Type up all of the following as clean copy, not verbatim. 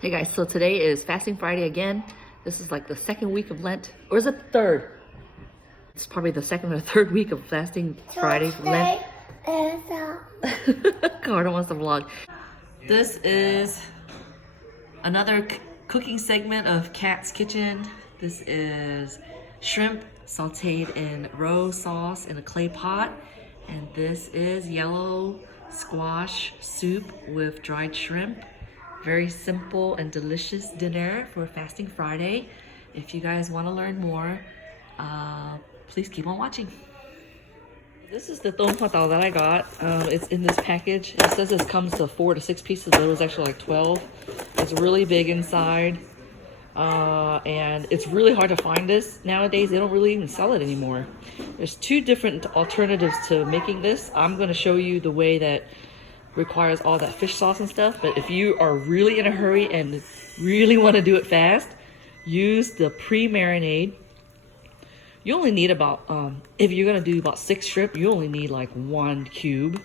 Hey guys, so today is Fasting Friday again. This is like the second week of Lent, or is it third? It's probably the second or third week of Fasting Friday for Lent. Carter wants to vlog. This is another cooking segment of Kat's Kitchen. This is shrimp sauteed in Roe sauce in a clay pot. And this is yellow squash soup with dried shrimp. Very simple and delicious dinner for Fasting Friday. If you guys want to learn more, please keep on watching. This is the tong patao that I got. It's in this package. It says it comes to 4 to 6 pieces, but it was actually like 12. It's really big inside. And it's really hard to find this nowadays. They don't really even sell it anymore. There's 2 different alternatives to making this. I'm going to show you the way that requires all that fish sauce and stuff, but if you are really in a hurry and really want to do it fast, use the pre-marinade. You only need about, if you're going to do about 6 shrimp, you only need like 1 cube.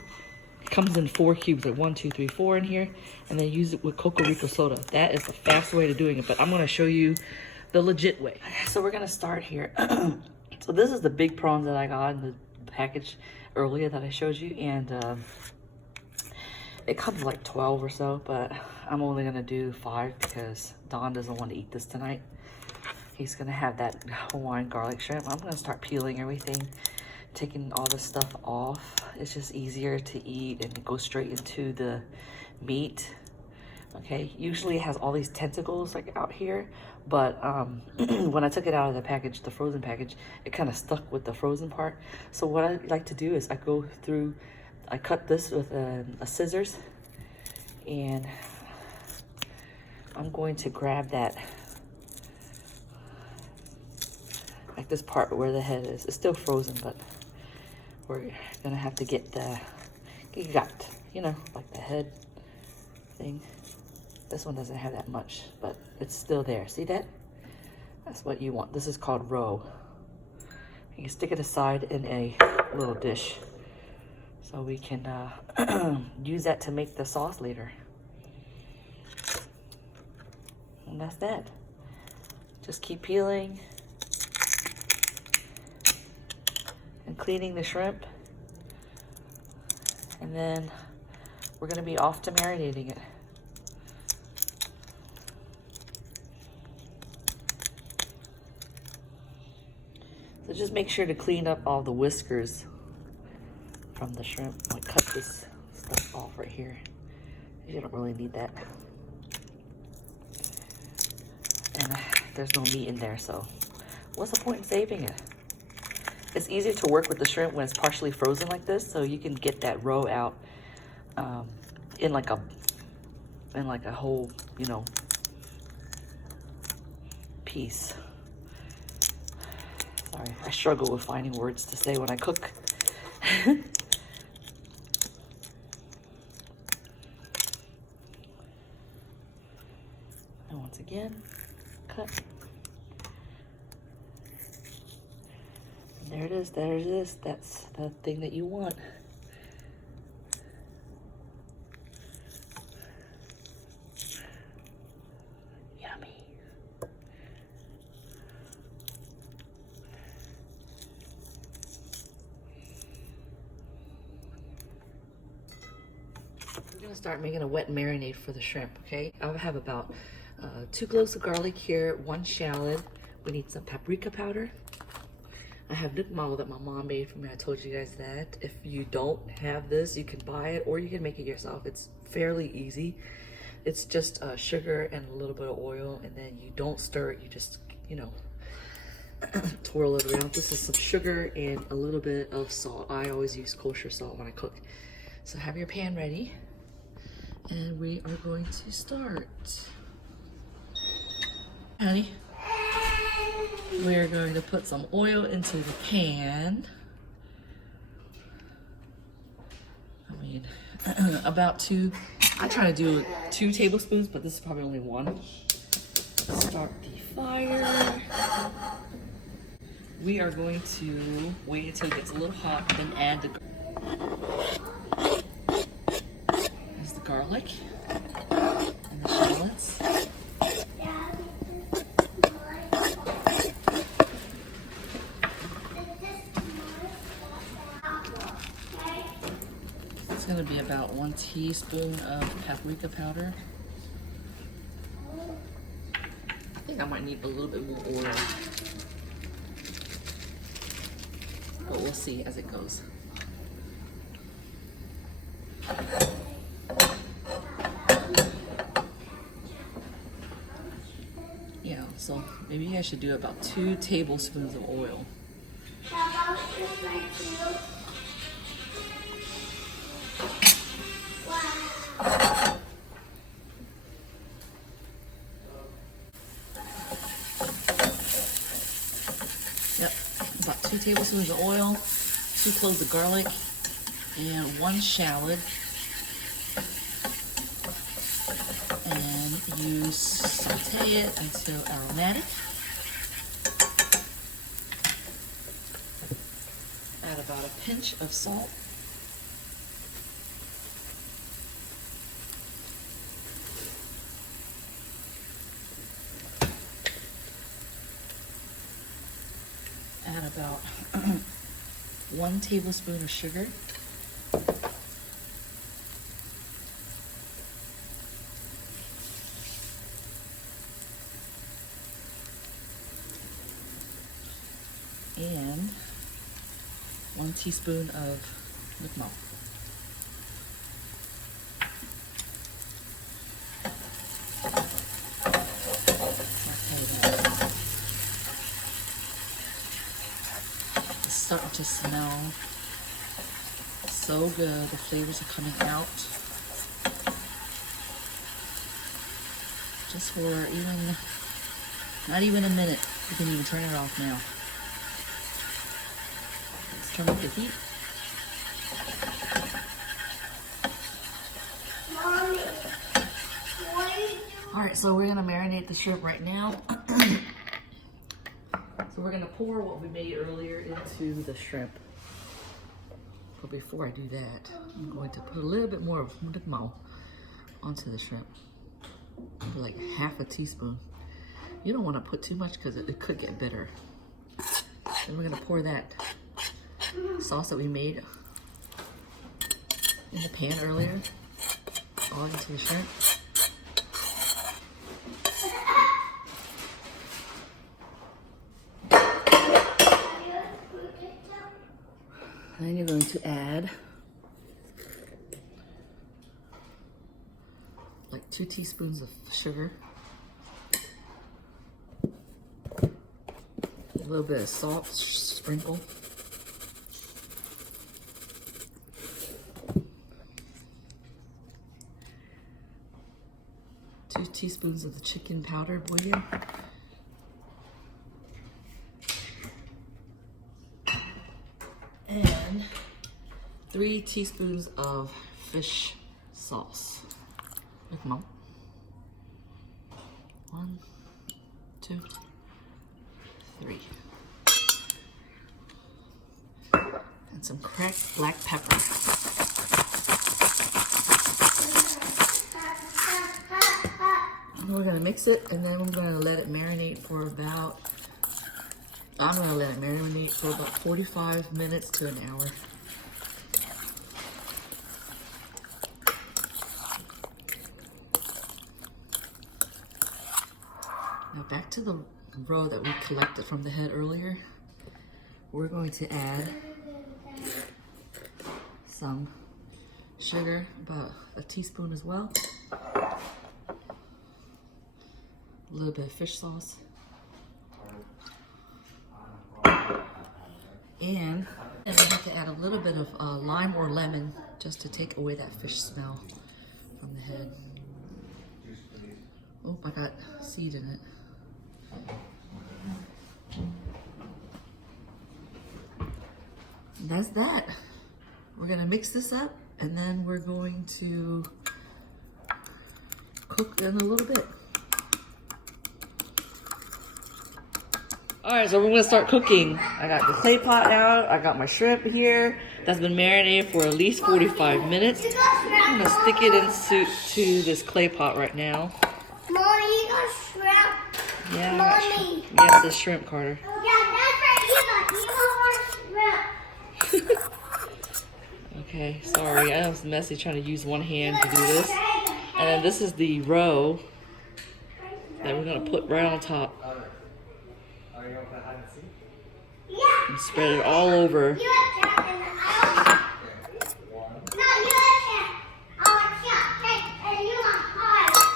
It comes in 4 cubes, like 1, 2, 3, 4 in here, and then use it with Cocorico soda. That is the fast way to doing it, but I'm going to show you the legit way. So we're going to start here. So this is the big prawns that I got in the package earlier that I showed you, and it comes like 12 or so, but I'm only gonna do 5 because Don doesn't want to eat this tonight. He's gonna have that Hawaiian garlic shrimp. I'm gonna start peeling everything, taking all this stuff off. It's just easier to eat and go straight into the meat. Okay, usually it has all these tentacles like out here, but when I took it out of the package, the frozen package, it kind of stuck with the frozen part. So what I like to do is I cut this with a scissors, and I'm going to grab that, like this part where the head is. It's still frozen, but we're gonna have to get you know, like the head thing. This one doesn't have that much, but it's still there. See that? That's what you want. This is called roe. You can stick it aside in a little dish, so we can use that to make the sauce later. And that's that. Just keep peeling and cleaning the shrimp. And then we're gonna be off to marinating it. So just make sure to clean up all the whiskers from the shrimp. I cut this stuff off right here. You don't really need that. And there's no meat in there, so what's the point in saving it? It's easier to work with the shrimp when it's partially frozen like this, so you can get that roe out in like a whole, you know, piece. Sorry, I struggle with finding words to say when I cook. And once again, cut. And there it is, there it is. That's the thing that you want. Yummy. We're gonna start making a wet marinade for the shrimp, okay? I'll have about 2 cloves of garlic here, 1 shallot. We need some paprika powder. I have nuoc that my mom made for me. I told you guys that. If you don't have this, you can buy it or you can make it yourself. It's fairly easy. It's just sugar and a little bit of oil, and then you don't stir it. You just, you know, twirl it around. This is some sugar and a little bit of salt. I always use kosher salt when I cook. So have your pan ready, and we are going to start. Honey, we are going to put some oil into the pan. I mean, about 2, I try to do 2 tablespoons, but this is probably only 1. Start the fire. We are going to wait until it gets a little hot, then add the garlic and the shallots. 1 teaspoon of paprika powder. I think I might need a little bit more oil, but we'll see as it goes. Yeah, so maybe I should do about 2 tablespoons of oil. Yep, about 2 tablespoons of oil, 2 cloves of garlic, and 1 shallot. And you saute it until aromatic. Add about a pinch of salt. Add about 1 tablespoon of sugar. And 1 teaspoon of nuoc. It's starting to smell so good. The flavors are coming out. Just for not even a minute. You can even turn it off now. Turn up the heat. Mommy, what are you doing? All right, so we're gonna marinate the shrimp right now. So we're gonna pour what we made earlier into the shrimp. But before I do that, I'm going to put a little bit more of nuoc onto the shrimp. Like half a teaspoon. You don't want to put too much because it could get bitter. Then we're gonna pour that sauce that we made in the pan earlier all into the shrimp. Then you're going to add like 2 teaspoons of sugar, a little bit of salt, sprinkle. Two teaspoons of the chicken powder bouillon. And 3 teaspoons of fish sauce. Come on. 1, 2, 3. And some cracked black pepper. And we're gonna mix it, and then we're gonna let it marinate for about, I'm gonna let it marinate for about 45 minutes to an hour. Now back to the roe that we collected from the head earlier. We're going to add some sugar, about a teaspoon as well. A little bit of fish sauce. And we have to add a little bit of lime or lemon just to take away that fish smell from the head. Oh, I got seed in it. And that's that. We're gonna mix this up, and then we're going to cook in a little bit. All right, so we're gonna start cooking. I got the clay pot out. I got my shrimp here that's been marinated for at least 45 minutes. I'm gonna stick it into this clay pot right now. Mommy, you got shrimp. Yeah, I got Mommy. yes, it's shrimp, Carter. Yeah, that's right. You got shrimp. Okay, Okay, sorry, I was messy trying to use one hand to do this. And then this is the roe that we're gonna put right on top. And spread it all over.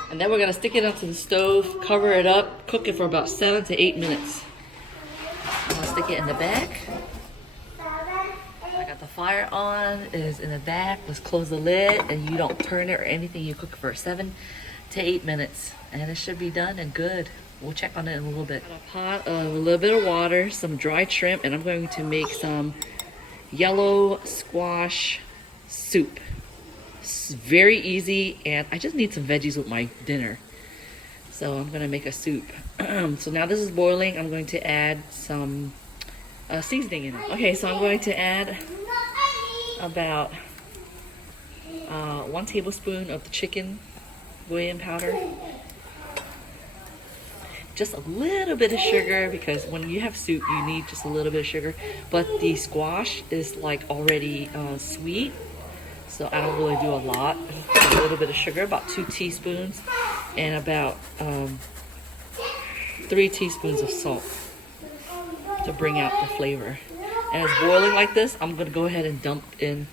And then we're gonna stick it onto the stove, cover it up, cook it for about 7 to 8 minutes. I'm gonna stick it in the back. I got the fire on, it is in the back. Let's close the lid and you don't turn it or anything. You cook it for 7 to 8 minutes and it should be done and good. We'll check on it in a little bit. Got a pot of a little bit of water, some dried shrimp, and I'm going to make some yellow squash soup. It's very easy and I just need some veggies with my dinner. So I'm gonna make a soup. So now this is boiling. I'm going to add some seasoning in it. Okay, so I'm going to add about 1 tablespoon of the chicken bouillon powder. Just a little bit of sugar because when you have soup, you need just a little bit of sugar. But the squash is like already sweet, so I don't really do a lot. Just a little bit of sugar, about 2 teaspoons, and about 3 teaspoons of salt to bring out the flavor. And it's boiling like this. I'm gonna go ahead and dump in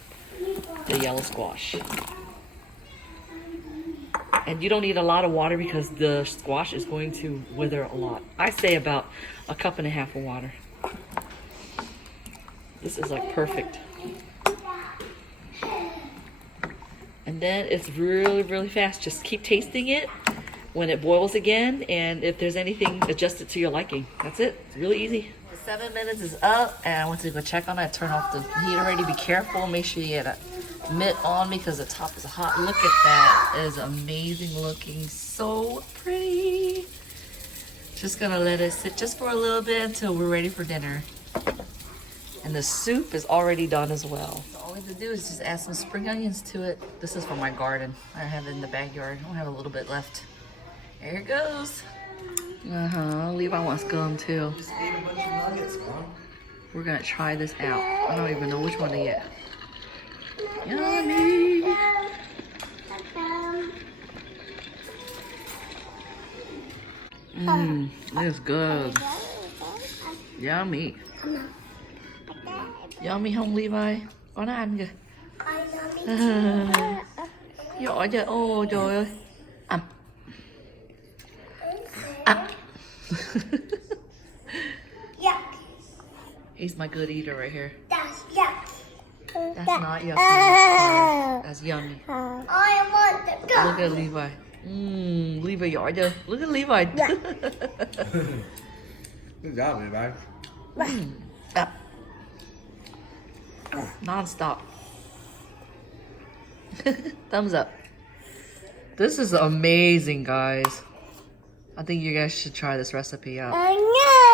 the yellow squash. And you don't need a lot of water because the squash is going to wither a lot. I say about 1.5 cups of water. This is like perfect. And then it's really, really fast. Just keep tasting it when it boils again. And if there's anything, adjust it to your liking. That's it. It's really easy. 7 minutes is up and I want to go check on it. Turn off the heat already. Be careful. Make sure you get a mitt on because the top is hot. Look at that. It is amazing looking. So pretty. Just gonna let it sit just for a little bit until we're ready for dinner. And the soup is already done as well. So all we have to do is just add some spring onions to it. This is from my garden. I have it in the backyard. I have a little bit left. Here it goes. Levi wants gum too. Just ate a bunch of nuggets, Mom. We're gonna try this out. I don't even know which one to get. Yummy! It's good. Yummy. Yummy không Levi? Con nó ăn kìa. Giỏi chưa? Ô trời ơi. Ẩm. Ẩm. Yuck. He's my good eater right here. That's yuck. That's not yucky. That's yummy. I want the go. Look at Levi. Levi giỏi chưa? Look at Levi. Good job, Levi. Up. Non-stop. Thumbs up. This is amazing, guys. I think you guys should try this recipe out. I know.